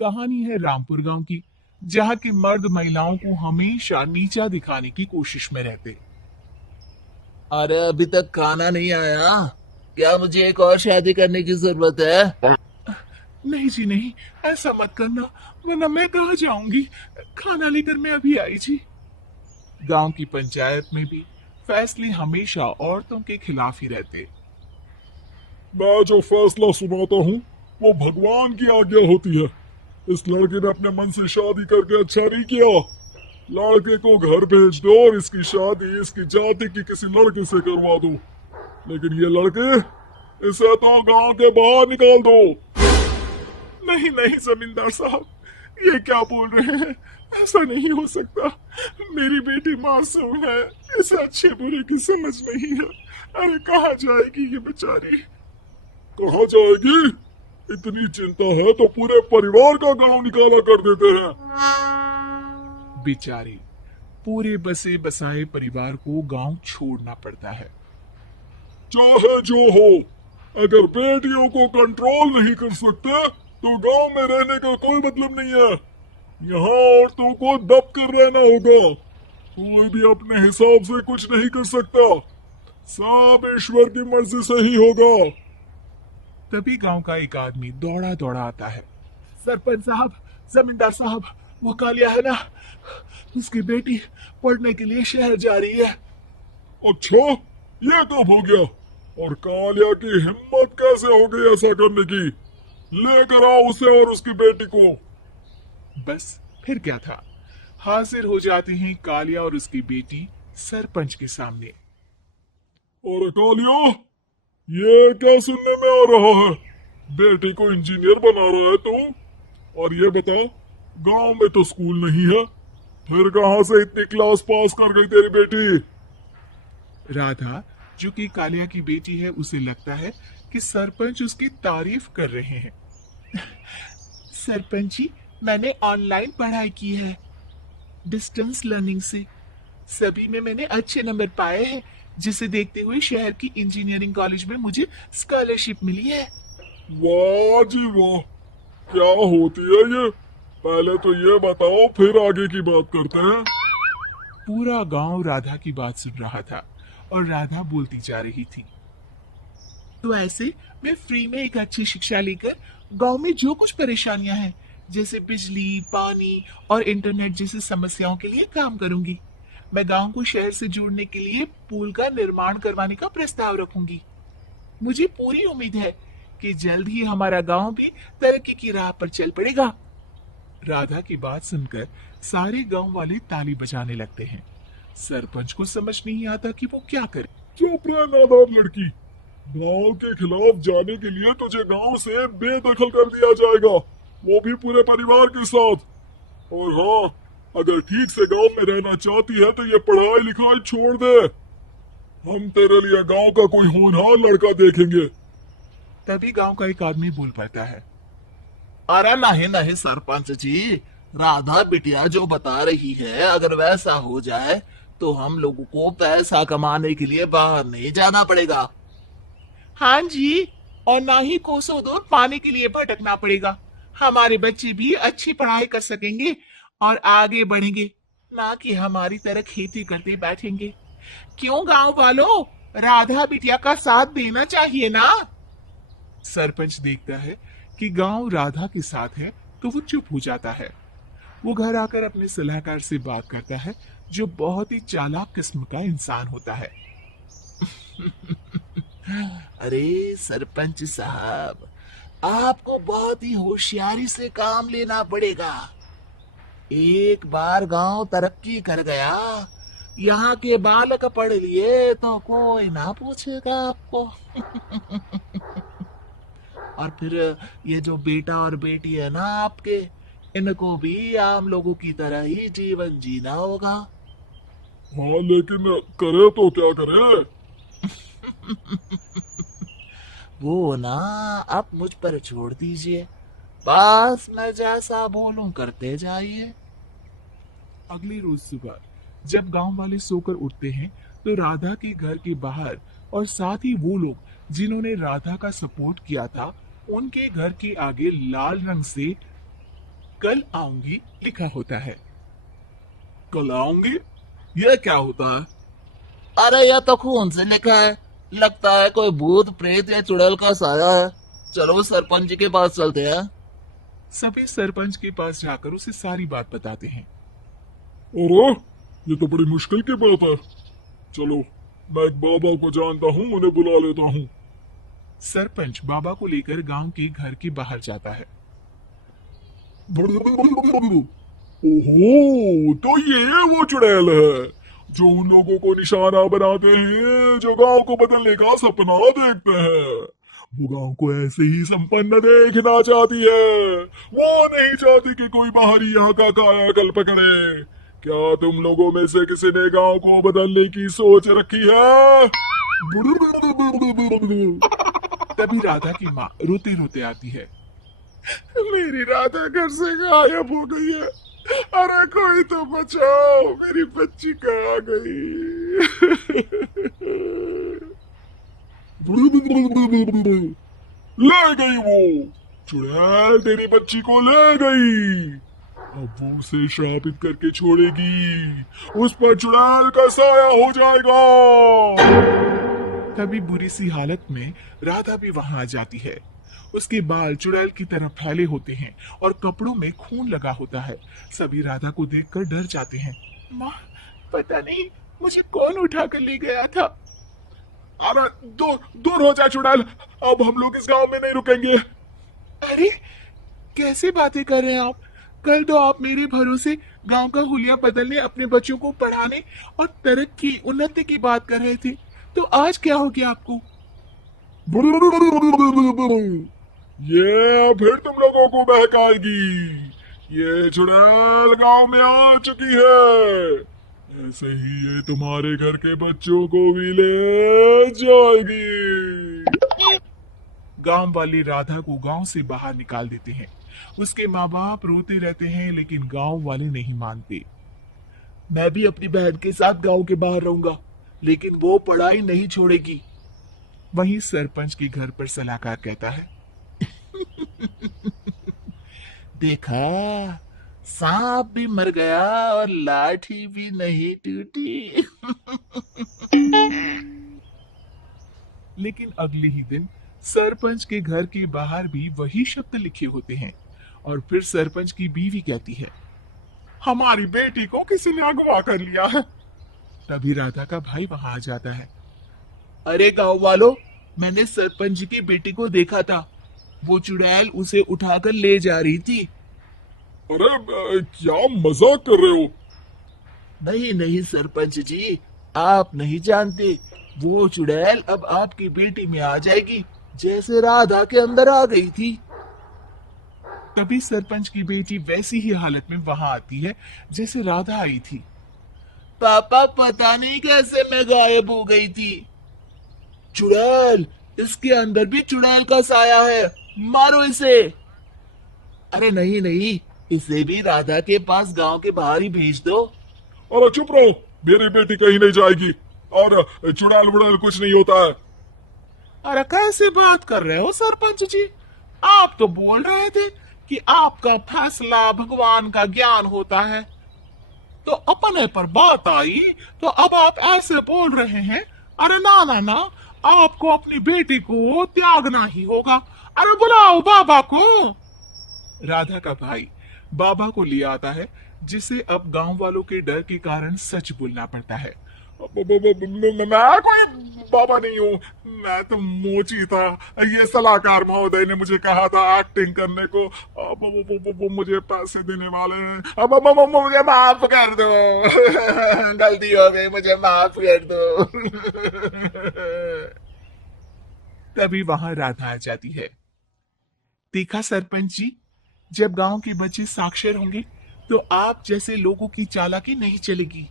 कहानी है रामपुर गांव की, जहां के मर्द महिलाओं को हमेशा नीचा दिखाने की कोशिश में रहते। अरे अभी तक खाना नहीं आया। क्या मुझे एक और शादी करने की जरूरत है? नहीं जी नहीं, ऐसा मत करना, वरना मैं कहाँ जाऊंगी। खाना लेकर मैं अभी आई जी। गांव की पंचायत में भी फैसले हमेशा औरतों के खिलाफ ही रहते। मैं जो फैसला सुनाता हूँ वो भगवान की आज्ञा होती है। इस लड़के ने अपने मन से शादी करके अच्छा नहीं किया। लड़के को घर भेज दो और इसकी शादी इसकी जाति की किसी लड़के से करवा दो। लेकिन ये लड़के, इसे तो गांव के बाहर निकाल दो। नहीं नहीं जमींदार साहब, ये क्या बोल रहे हैं? ऐसा नहीं हो सकता। मेरी बेटी मासूम है, इसे अच्छे बुरे की समझ नहीं है। अरे कहाँ जाएगी ये बेचारी? कहाँ जाएगी? इतनी चिंता है तो पूरे परिवार का गांव निकाला कर देते हैं। बेचारी, पूरे बसे बसाए परिवार को गांव छोड़ना पड़ता है। चाहे जो हो, अगर बेटियों को कंट्रोल नहीं कर सकते तो गांव में रहने का कोई मतलब नहीं है। यहाँ औरतों को दब कर रहना होगा। कोई भी अपने हिसाब से कुछ नहीं कर सकता। सब ईश्वर की मर्जी से ही होगा। तभी गांव का एक आदमी दौड़ा दौड़ा आता है। सरपंच साहब, जमींदार साहब, वो कालिया है ना, उसकी बेटी पढ़ने के लिए शहर जा रही है। अच्छा, ये कब हो गया? और कालिया की हिम्मत कैसे हो गई ऐसा करने की? लेकर आओ उसे और उसकी बेटी को। बस फिर क्या था, हाजिर हो जाती हैं कालिया और उसकी बेटी सरपंच के सामने। और कालिया, ये क्या सुनने में आ रहा है? बेटी को इंजीनियर बना रहा है तू? और ये बता, गांव में तो स्कूल नहीं है, फिर कहां से इतनी क्लास पास कर गई तेरी बेटी? राधा, जो कि कालिया की बेटी है, उसे लगता है कि सरपंच उसकी तारीफ कर रहे हैं। सरपंच जी, मैंने ऑनलाइन पढ़ाई की है, डिस्टेंस लर्निंग से। सभी में मैंने अच्छे नंबर पाए हैं, जिसे देखते हुए शहर की इंजीनियरिंग कॉलेज में मुझे स्कॉलरशिप मिली है। वाह जी वाह, क्या होती है ये? पहले तो ये बताओ, फिर आगे की बात करते हैं। पूरा गांव राधा की बात सुन रहा था और राधा बोलती जा रही थी। तो ऐसे मैं फ्री में एक अच्छी शिक्षा लेकर गांव में जो कुछ परेशानियां हैं, जैसे बिजली, पानी और इंटरनेट जैसी समस्याओं के लिए काम करूंगी। मैं गांव को शहर से जोड़ने के लिए पुल का निर्माण करवाने का प्रस्ताव रखूंगी। मुझे पूरी उम्मीद है कि जल्द ही हमारा गांव भी तरक्की की राह पर चल पड़ेगा। राधा की बात सुनकर सारे गांव वाले ताली बजाने लगते हैं। सरपंच को समझ नहीं आता कि वो क्या करे। चुप रह नादान लड़की। गांव के खिलाफ जाने के लिए तुझे गांव से बेदखल कर दिया जाएगा, वो भी पूरे परिवार के साथ। और हाँ, अगर ठीक से गांव में रहना चाहती है तो ये पढ़ाई लिखाई छोड़ दे। हम तेरे लिए गांव का कोई होनहार लड़का देखेंगे। तभी गांव का एक आदमी बोल पड़ता है। अरे नहीं नहीं सरपंच जी, राधा बिटिया जो बता रही है अगर वैसा हो जाए तो हम लोगों को पैसा कमाने के लिए बाहर नहीं जाना पड़ेगा। हाँ जी, और ना ही कोसों दूर पाने के लिए भटकना पड़ेगा। हमारे बच्चे भी अच्छी पढ़ाई कर सकेंगे और आगे बढ़ेंगे, ना कि हमारी तरह खेती करते बैठेंगे। क्यों गांव वालों, राधा बिटिया का साथ देना चाहिए ना। सरपंच देखता है कि गांव राधा के साथ है, तो वो चुप हो जाता है। वो घर आकर अपने सलाहकार से बात करता है, जो बहुत ही चालाक किस्म का इंसान होता है। अरे सरपंच साहब, आपको बहुत ही होशियारी से काम लेना पड़ेगा। एक बार गांव तरक्की कर गया, यहाँ के बालक पढ़ लिए तो कोई ना पूछेगा आपको। और फिर ये जो बेटा और बेटी है ना आपके, इनको भी आम लोगों की तरह ही जीवन जीना होगा। हाँ, लेकिन करे तो क्या करे? वो ना, आप मुझ पर छोड़ दीजिए, बस मैं जैसा बोलूं करते जाइए। अगली रोज सुबह जब गांव वाले सोकर उठते हैं, तो राधा के घर के बाहर और साथ ही वो लोग जिन्होंने राधा का सपोर्ट किया था, उनके घर के आगे लाल रंग से कल आऊंगी लिखा होता है। कल आऊंगी, यह क्या होता है? अरे यह तो खून से लिखा है, लगता है कोई भूत प्रेत या चुड़ैल का साया है। चलो सरपंच जी के पास चलते हैं। सभी सरपंच के पास जाकर उसे सारी बात बताते हैं। अरे ये तो बड़ी मुश्किल की बात है। चलो मैं एक बाबा को जानता हूँ, उन्हें बुला लेता हूँ। सरपंच बाबा को लेकर गांव के घर के बाहर जाता है। ओहो, तो ये वो चुड़ैल है जो उन लोगों को निशाना बनाते हैं जो गांव को बदलने का सपना देखते हैं। वो गांव को ऐसे ही संपन्न देखना चाहती है, वो नहीं चाहती कि कोई बाहरी यहाँ का कायाकल्प करे। क्या तुम लोगों में से किसी ने गांव को बदलने की सोच रखी है? तभी राधा की माँ रोते रोते आती है। मेरी राधा घर से गायब हो गई है। अरे कोई तो बचाओ, मेरी बच्ची कहाँ गई? ले गई वो चुड़ैल, तेरी बच्ची को ले गई। अब वो उसे श्रापित करके छोड़ेगी, उस पर चुड़ैल का साया हो जाएगा। तभी बुरी सी हालत में राधा भी वहां आ जाती है। उसके बाल चुड़ैल की तरह फैले होते हैं और कपड़ों में खून लगा होता है। सभी राधा को देखकर डर जाते हैं। माँ, पता नहीं मुझे कौन उठा कर ले गया था। अरे दूर दूर हो जा चुड़ैल, अब हम लोग इस गांव में नहीं रुकेंगे। अरे कैसे बातें कर रहे हैं आप? कल तो आप मेरे भरोसे गांव का हुलिया बदलने, अपने बच्चों को पढ़ाने और तरक्की उन्नति की बात कर रहे थे, तो आज क्या हो गया आपको? ये फिर तुम लोगों को बहकाएगी। ये चुड़ैल गांव में आ चुकी है, ऐसे ही ये तुम्हारे घर के बच्चों को भी ले जाएगी। गांव वाले राधा को गांव से बाहर निकाल देते हैं। उसके माँ बाप रोते रहते हैं, लेकिन गांव वाले नहीं मानते। मैं भी अपनी बहन के साथ गांव के बाहर रहूंगा, लेकिन वो पढ़ाई नहीं छोड़ेगी। वहीं सरपंच के घर पर सलाहकार कहता है। देखा, सांप भी मर गया और लाठी भी नहीं टूटी। लेकिन अगले ही दिन सरपंच के घर के बाहर भी वही शब्द लिखे होते हैं। और फिर सरपंच की बीवी कहती है, हमारी बेटी को किसी ने अगवा कर लिया है। तभी राधा का भाई वहां आ जाता है। अरे गांव वालों, मैंने सरपंच जी की बेटी को देखा था। वो चुड़ैल उसे उठाकर ले जा रही थी। अरे क्या मजाक कर रहे हो? नहीं नहीं सरपंच जी, आप नहीं जानते। वो चुड़ैल अब आपकी बेटी में आ जाएगी, जैसे राधा के अंदर आ गई थी। तभी सरपंच की बेटी वैसी ही हालत में वहां आती है जैसे राधा आई थी। पापा, पता नहीं कैसे मैं गायब हो गई थी। चुड़ैल, इसके अंदर भी चुड़ैल का साया है, मारो इसे। अरे नहीं नहीं, इसे भी राधा के पास गांव के बाहर ही भेज दो। अरे चुप रहो, मेरी बेटी कहीं नहीं जाएगी और चुड़ैल वुड़ैल कुछ नहीं होता है। अरे कैसे बात कर रहे हो सरपंच जी? आप तो बोल रहे थे कि आपका फैसला भगवान का ज्ञान होता है, तो अपने पर बात आई तो अब आप ऐसे बोल रहे हैं। अरे ना ना ना, आपको अपनी बेटी को त्यागना ही होगा। अरे बुलाओ बाबा को। राधा का भाई बाबा को ले आता है, जिसे अब गांव वालों के डर के कारण सच बोलना पड़ता है। मैं कोई बाबा नहीं हूँ, मैं तो मोची था। ये सलाहकार महोदय ने मुझे कहा था एक्टिंग करने को। अब वो मुझे पैसे देने वाले हैं। अब मुझे माफ कर दो। गलती हो गई, मुझे माफ कर दो। तभी वहां राधा आ जाती है। देखा सरपंच जी, जब गांव के बच्चे साक्षर होंगे तो आप जैसे लोगों की चालाकी नहीं चलेगी।